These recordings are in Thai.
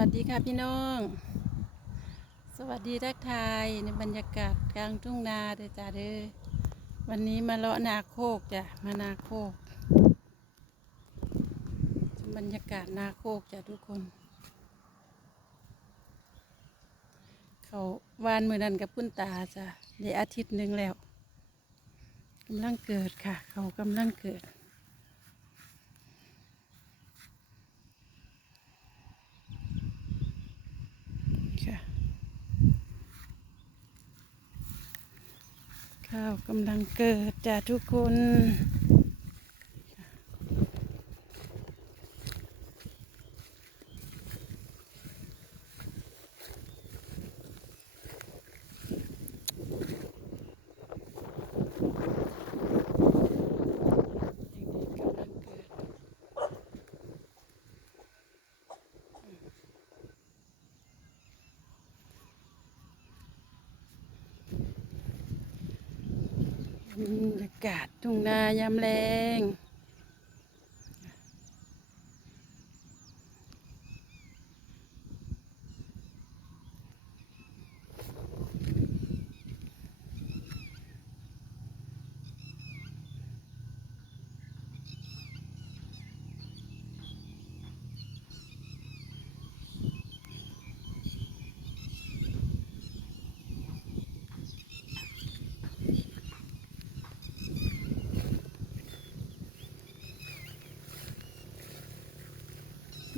วัสดีค่ะพี่น้อง สวัสดีทักทายในบรรยากาศกลางทุ่งนาเด้อจ้าเด้อวันนี้มาเลาะนาโคกจ้ะมานาโคก บรรยากาศนาโคกจ้ะทุกคน เขาวานมือนันกับพุ่นตาจ้ะได้อาทิตย์หนึ่งแล้วกำลังเกิดค่ะ เขากำลังเกิด ค่ะข้าวกำลังเกิดจ้ะทุกคน เด็กๆกำลังเกิด บรรยากาศทุ่งนายามแรง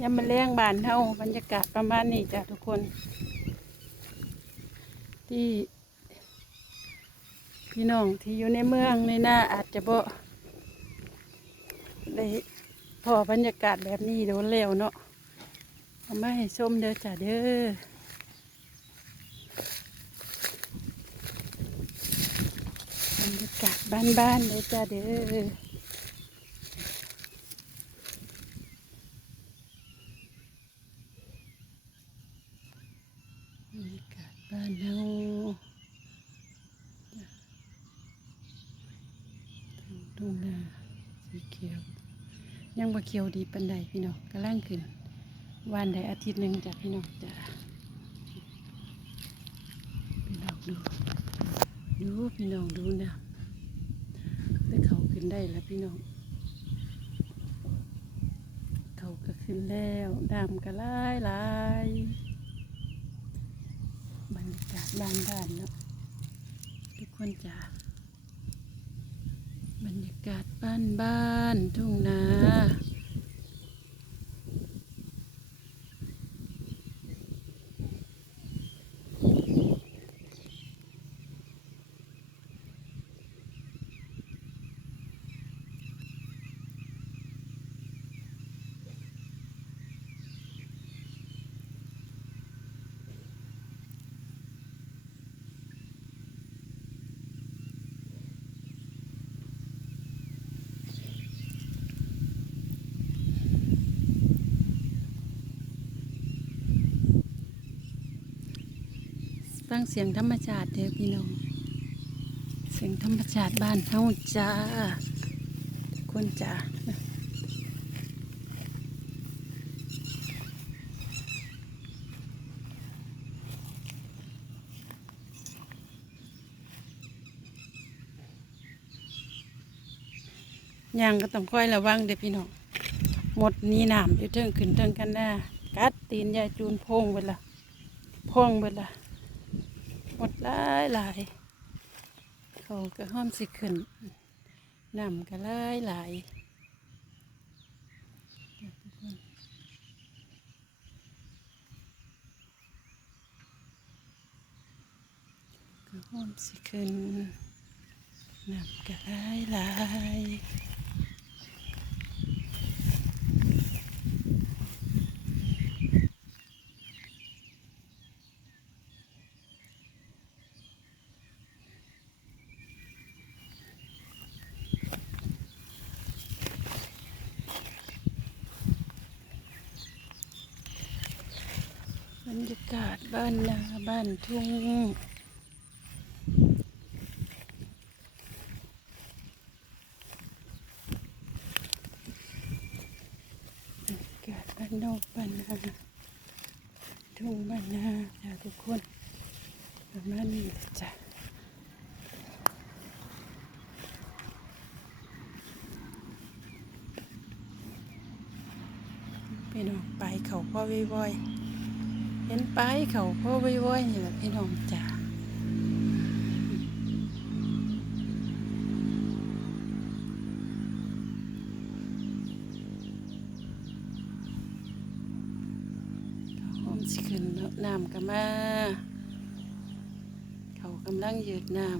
ยามมาแรงบานเท่าบรรยากาศประมาณนี้จ้ะทุกคน ที่ พี่น้องที่อยู่ในเมืองในหน้าอาจจะบ่ได้พอบรรยากาศแบบนี้โดนแล้วเนาะเอามาให้ชมเด้อจ้ะเด้อบรรยากาศบ้านๆเด้อจ้ะเด้อ บรรยากาศบ้านเฮาจ้ะ ทุ่งนาสีเขียว ยังบ่เขียวดีปันใดพี่น้องกำลังขึ้น วันใดอาทิตย์หนึ่งจ้ะพี่น้องจ้ะพี่น้องดู ดูพี่น้องดูนะแต่เขาขึ้นได้แล้วพี่น้อง เขาก็ขึ้นแล้วดำก็หลายหลายบรรยากาศบ้านบ้านๆเนาะทุกคนจ้าบรรยากาศบ้านบ้านทุ่งนา ฟังเสียงธรรมชาติเด้อพี่น้อง เสียงธรรมชาติบ้านเฮาจ้าทุกคนจ้าย่างก็ต้องค่อยระวังเด้อพี่น้องหมดนี้น้ำอยู่เทิงขึ้นเทิงกันหน้ากัดตีนยายจูนพงไปละพองไปละ หมดหลายหลายเขาก็ห้อมสิขึ้นน้ำก็หลายหลายก็ห้อมสิขึ้นน้ำก็หลายหลาย รยากาศบ้านนาบ้านทุ่งบรรยากาศบ้านนอกบ้านนาทุ่งบ้านนาจ้าทุกคนประมาณนี้จ้ะไปน้องไปเขาพ่อว่อย เห็นไปเขาพ่อว้อยๆนี่แหละพี่น้องจ้าหอมสิขึ้นน้ำก็มา เขากำลังยืดน้ำ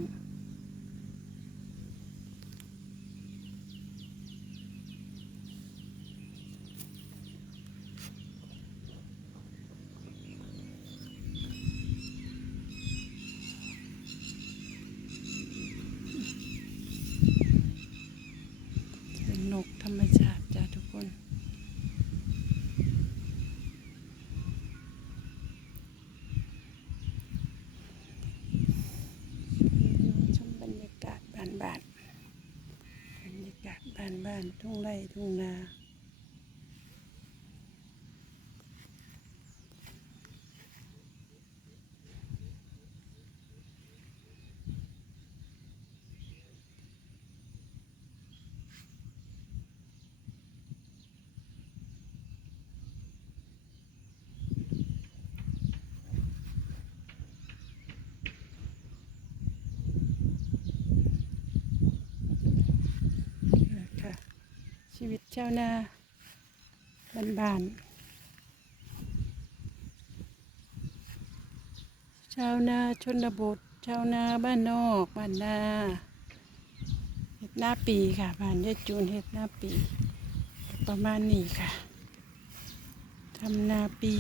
เป็นนกธรรมชาติจ้าทุกคน ชมบรรยากาศบ้านบ้านๆบ รรยากาศบ้านบ้านทุ่งไร่ทุ่งนา ค่ะ ชีวิตชาวนาบ้านบ้านชาวนาชนบทชาวนาบ้านนอกบ้านนาเห็ดหน้าปีค่ะบ้านยายจูนเห็ดหน้าปี ประมาณนี้ค่ะทำนาปี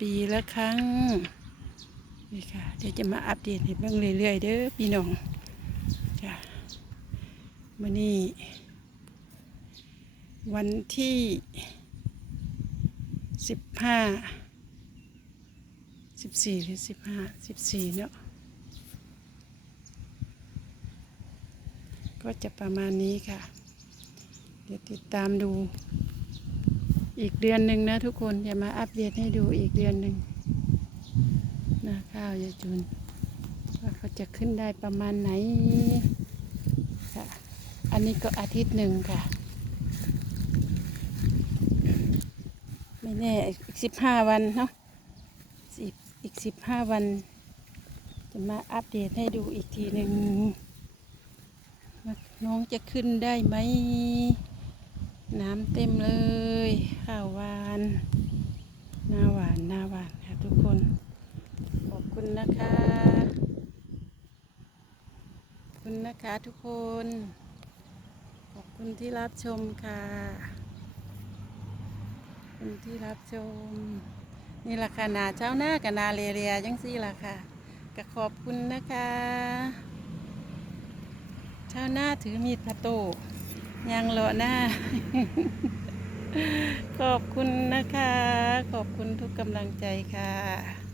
ปีละครั้งนี่ค่ะเดี๋ยวจะมาอัปเดตให้เบิ่งเรื่อยๆเด้อพี่น้องจ้ะมื่อนี้ วันที่สิบห้าสิบสี่หรือสิบห้าสิบสี่เนาะก็จะประมาณนี้ค่ะ เดี๋ยวติดตามดู อีกเดือนหนึ่งนะทุกคนจะมาอัปเดตให้ดูอีกเดือนหนึ่งน้าข้าวยาจุนว่าเขาจะขึ้นได้ประมาณไหนค่ะ อันนี้ก็อาทิตย์หนึ่งค่ะ ไม่แน่อีกสิบห้าวันเนาะสิบอีกสิบห้าวัน จะมาอัปเดตให้ดูอีกทีหนึ่งว่าน้องจะขึ้นได้ไหม น้ำเต็มเลยข้าวหวานหน้าหวานหน้าหวานค่ะทุกคน ขอบคุณนะคะขอบคุณนะคะทุกคน ขอบคุณที่รับชมค่ะ คุณที่รับชม นี่ราคานาเจ้าหน้ากับนาเรียเรียยังสี่ล่ะค่ะก็ขอบคุณนะคะเจ้าหน้าถือมีดพระโตยังเลาะหน้า ขอบคุณนะคะ ขอบคุณทุกกำลังใจค่ะ